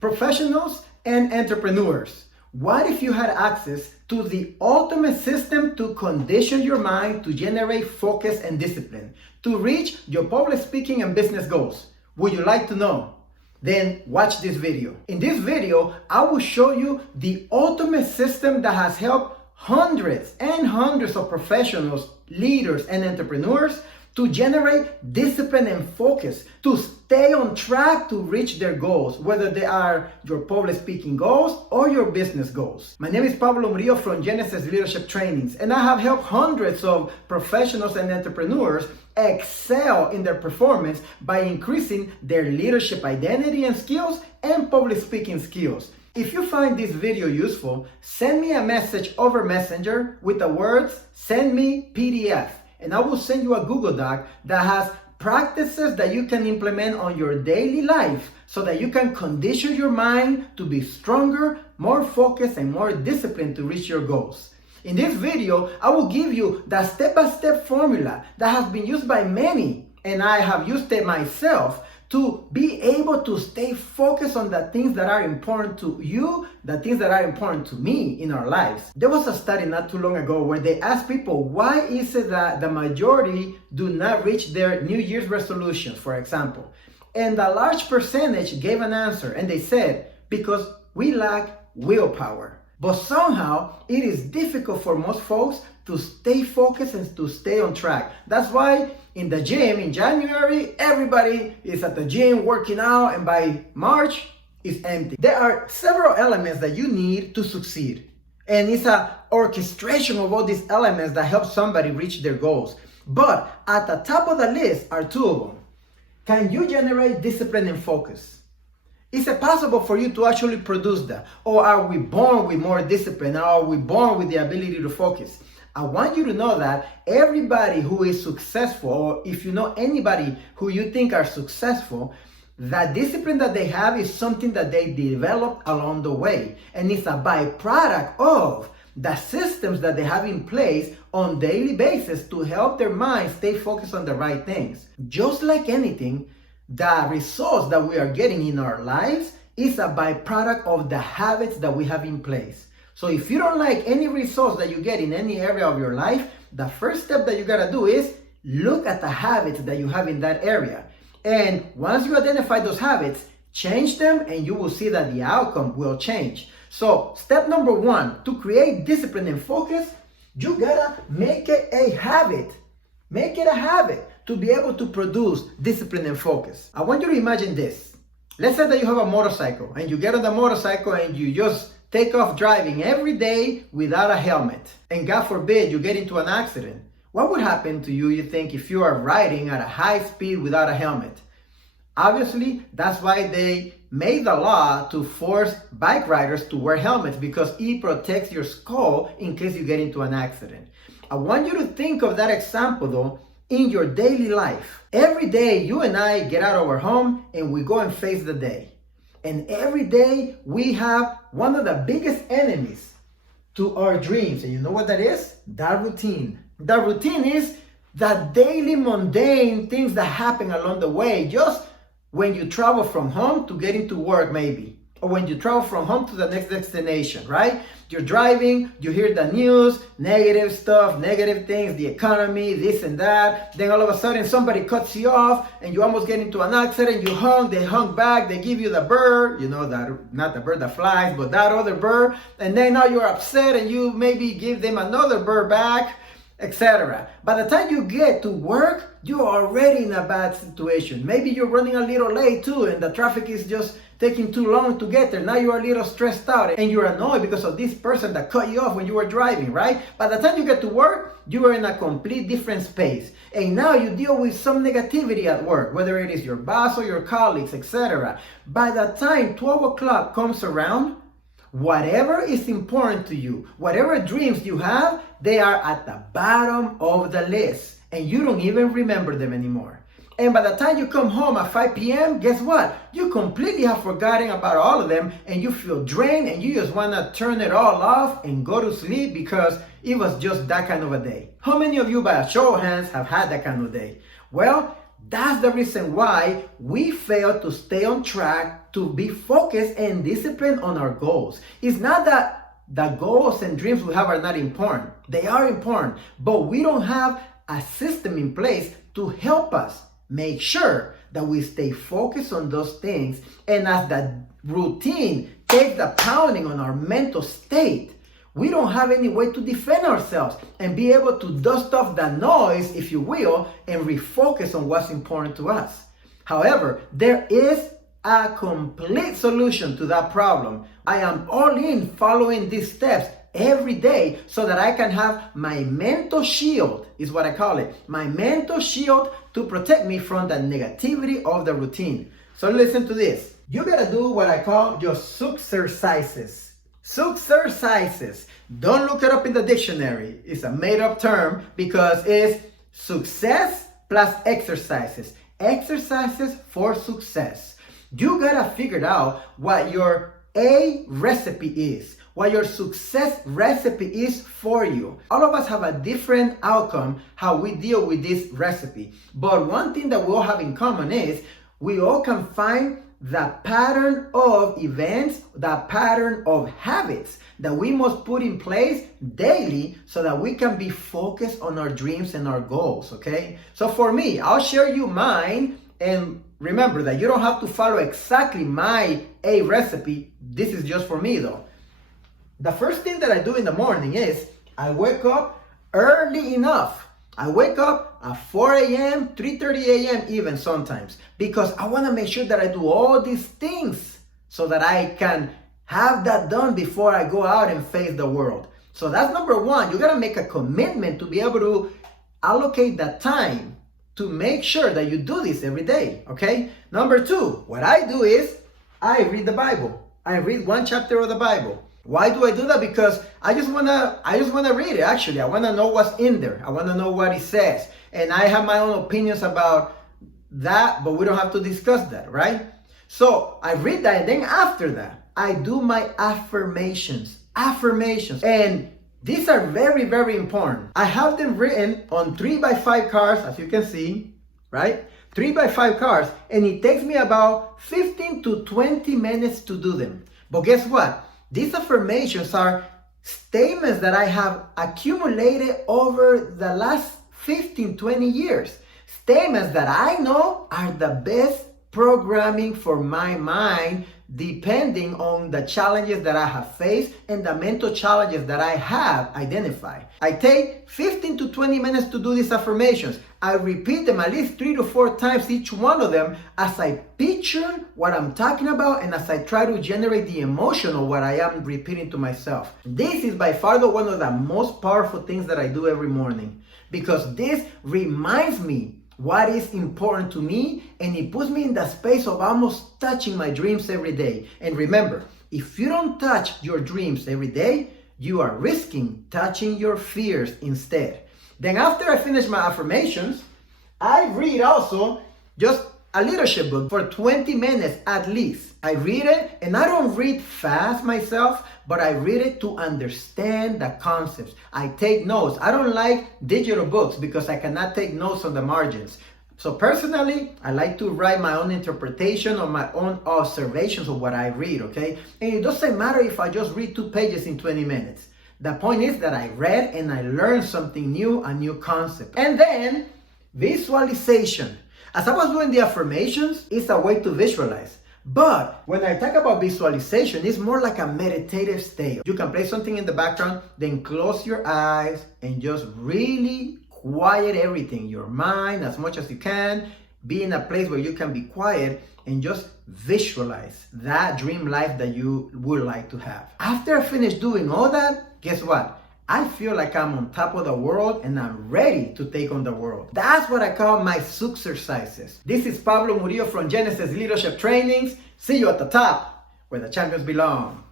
Professionals and entrepreneurs, what if you had access to the ultimate system to condition your mind to generate focus and discipline to reach your public speaking and business goals? Would you like to know? Then watch this video. In this video, I will show you the ultimate system that has helped hundreds and hundreds of professionals, leaders, and entrepreneurs to generate discipline and focus, to stay on track to reach their goals, whether they are your public speaking goals or your business goals. My name is Pablo Murillo from Yenesis Leadership Trainings, and I have helped hundreds of professionals and entrepreneurs excel in their performance by increasing their leadership identity and skills and public speaking skills. If you find this video useful, send me a message over Messenger with the words, "Send me PDF." And I will send you a Google Doc that has practices that you can implement on your daily life so that you can condition your mind to be stronger, more focused, and more disciplined to reach your goals. In this video, I will give you the step-by-step formula that has been used by many, and I have used it myself, to be able to stay focused on the things that are important to you, the things that are important to me in our lives. There was a study not too long ago where they asked people, why is it that the majority do not reach their New Year's resolutions, for example? And a large percentage gave an answer, and they said, because we lack willpower. But somehow, it is difficult for most folks to stay focused and to stay on track. That's why in the gym, in January, everybody is at the gym working out, and by March, it's empty. There are several elements that you need to succeed. And it's an orchestration of all these elements that help somebody reach their goals. But at the top of the list are two of them. Can you generate discipline and focus? Is it possible for you to actually produce that? Or are we born with more discipline? Or are we born with the ability to focus? I want you to know that everybody who is successful, or if you know anybody who you think are successful, that discipline that they have is something that they developed along the way. And it's a byproduct of the systems that they have in place on a daily basis to help their mind stay focused on the right things. Just like anything, the results that we are getting in our lives is a byproduct of the habits that we have in place. So if you don't like any results that you get in any area of your life, the first step that you gotta do is look at the habits that you have in that area. And once you identify those habits, change them, and you will see that the outcome will change. So step number one, to create discipline and focus, you gotta make it a habit. Make it a habit to be able to produce discipline and focus. I want you to imagine this. Let's say that you have a motorcycle, and you get on the motorcycle and you just take off driving every day without a helmet. And God forbid you get into an accident. What would happen to you think, if you are riding at a high speed without a helmet? Obviously, that's why they made the law to force bike riders to wear helmets, because it protects your skull in case you get into an accident. I want you to think of that example though in your daily life. Every day you and I get out of our home and we go and face the day. And every day we have one of the biggest enemies to our dreams. And you know what that is? That routine. That routine is the daily mundane things that happen along the way. Just when you travel from home to getting to work maybe. Or when you travel from home to the next destination, right? You're driving, you hear the news, negative stuff, negative things, the economy, this and that. Then all of a sudden somebody cuts you off and you almost get into an accident. You they hung back, they give you the bird, you know, that not the bird that flies, but that other bird. And then now you're upset and you maybe give them another bird back, etc. By the time you get to work, you're already in a bad situation. Maybe you're running a little late too, and the traffic is just taking too long to get there. Now you're a little stressed out and you're annoyed because of this person that cut you off when you were driving, right? By the time you get to work, you are in a complete different space. And now you deal with some negativity at work, whether it is your boss or your colleagues, etc. By the time 12 o'clock comes around, whatever is important to you, whatever dreams you have, they are at the bottom of the list. And you don't even remember them anymore. And by the time you come home at 5 p.m., guess what? You completely have forgotten about all of them, and you feel drained, and you just want to turn it all off and go to sleep because it was just that kind of a day. How many of you, by a show of hands, have had that kind of day? Well, that's the reason why we fail to stay on track to be focused and disciplined on our goals. It's not that the goals and dreams we have are not important. They are important, but we don't have a system in place to help us make sure that we stay focused on those things. And as the routine takes the pounding on our mental state, we don't have any way to defend ourselves and be able to dust off the noise, if you will, and refocus on what's important to us. However, there is a complete solution to that problem. I am all in following these steps every day so that I can have my mental shield, is what I call it, my mental shield to protect me from the negativity of the routine. So listen to this. You gotta do what I call your suxercises. Suxercises. Don't look it up in the dictionary. It's a made-up term because it's success plus exercises. Exercises for success. You gotta figure out what your A recipe is, what your success recipe is for you. All of us have a different outcome how we deal with this recipe. But one thing that we all have in common is we all can find the pattern of events, the pattern of habits that we must put in place daily so that we can be focused on our dreams and our goals, okay? So for me, I'll share you mine, and remember that you don't have to follow exactly my A recipe. This is just for me though. The first thing that I do in the morning is I wake up early enough. I wake up at 4 a.m., 3:30 a.m. even sometimes, because I want to make sure that I do all these things so that I can have that done before I go out and face the world. So that's number one. You got to make a commitment to be able to allocate that time to make sure that you do this every day, okay? Number two, what I do is I read the Bible. I read one chapter of the Bible. Why do I do that? Because I just wanna read it. Actually, I wanna know what's in there. I wanna know what it says, and I have my own opinions about that. But we don't have to discuss that, right? So I read that, and then after that, I do my affirmations. And these are very, very important. I have them written on 3x5 cards, as you can see, right? 3x5 cards, and it takes me about 15 to 20 minutes to do them. But guess what? These affirmations are statements that I have accumulated over the last 15, 20 years. Statements that I know are the best programming for my mind, depending on the challenges that I have faced and the mental challenges that I have identified. I take 15 to 20 minutes to do these affirmations. I repeat them at least 3 to 4 times each one of them as I picture what I'm talking about and as I try to generate the emotion of what I am repeating to myself. This is by far one of the most powerful things that I do every morning, because this reminds me what is important to me, and it puts me in the space of almost touching my dreams every day. And remember, if you don't touch your dreams every day, you are risking touching your fears instead. Then after I finish my affirmations, I read also just a leadership book for 20 minutes at least. I read it, and I don't read fast myself, but I read it to understand the concepts. I take notes. I don't like digital books because I cannot take notes on the margins. So personally, I like to write my own interpretation or my own observations of what I read, okay? And it doesn't matter if I just read 2 pages in 20 minutes. The point is that I read and I learned something new, a new concept. And then visualization. As I was doing the affirmations, it's a way to visualize. But when I talk about visualization, it's more like a meditative state. You can play something in the background, then close your eyes and just really quiet everything, your mind as much as you can. Be in a place where you can be quiet and just visualize that dream life that you would like to have. After I finish doing all that, guess what? I feel like I'm on top of the world and I'm ready to take on the world. That's what I call my suxercises. This is Pablo Murillo from Yenesis Leadership Trainings. See you at the top where the champions belong.